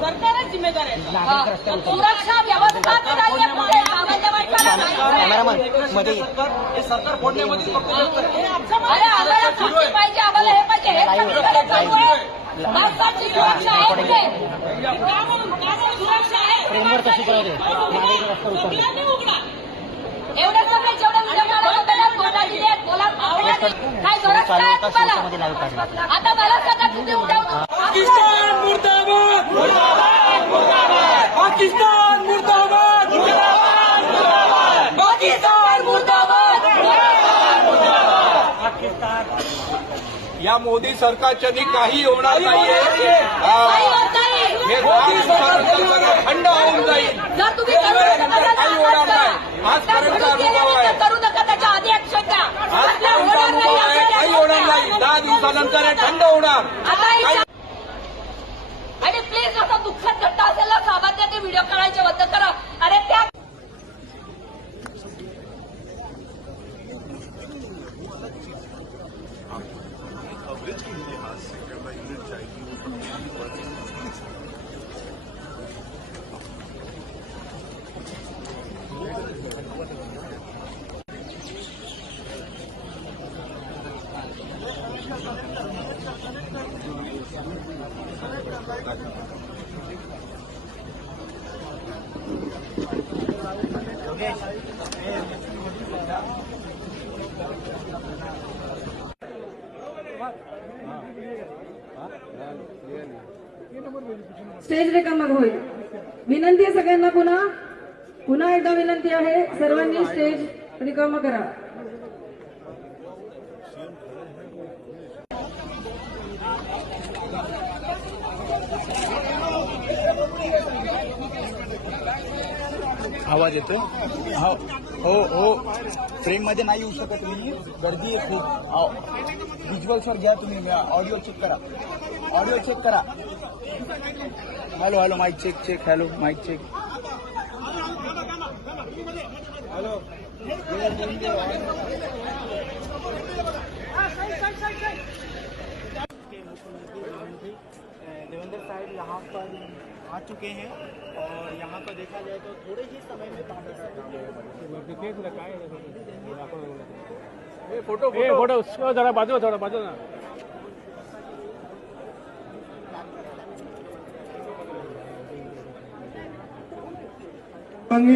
सरकारच जिम्मेदार आहे. सुरक्षा व्यवस्था सरकार फोडण्यामध्ये पाहिजे, आम्हाला हे पाहिजे, हे माणसाची सुरक्षा आहे. सुरक्षा आहे एवढं सगळे जेवढं काय गरज काय तुम्हाला? आता मला सांगा तुम्ही पाकिस्तान मुर्दाबाद, पाकिस्तान मुर्दाबाद, पाकिस्तान मुर्दाबाद. या मोदी सरकारच्या काही होणार नाहीये. हे थंड होऊन जाईल. जर तुम्ही काही होणार नाही. आजपर्यंत अनुभव आहे. करू नका, त्याच्या आधी ऍक्शन घ्या. काही होणार नाही. 10 दिवसानंतर हे थंड होणार. आणि प्लीज असा दुःखद घटना असेल ना सामान्य ते व्हिडिओ काढायचे बंद करा. अरे त्या स्टेज रिकामा होईल. विनंती आहे सगळ्यांना, पुन्हा एकदा विनंती आहे, सर्वांनी स्टेज रिकामा करा. आवाज येतोय? हो हो हो, फ्रेम मध्ये नाही येऊ शकत मी, गर्दी आहे खूप. व्हिज्युअल्सवर घ्या तुम्ही, ऑडिओ चेक करा, ऑडिओ चेक करा. Hello hello, mic check check, hello mic check. Hello Devendra साहब यहाँ पर आ चुके हैं और यहाँ पर देखा जाए तो थोड़े ही समय में फोटो जरा बाजू, थोडा बाजू ना.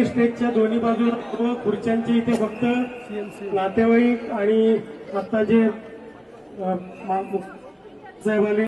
स्टेजच्या दोन्ही बाजूला खुर्च्यांची इथे फक्त नातेवाईक आणि आता जे साहेबांनी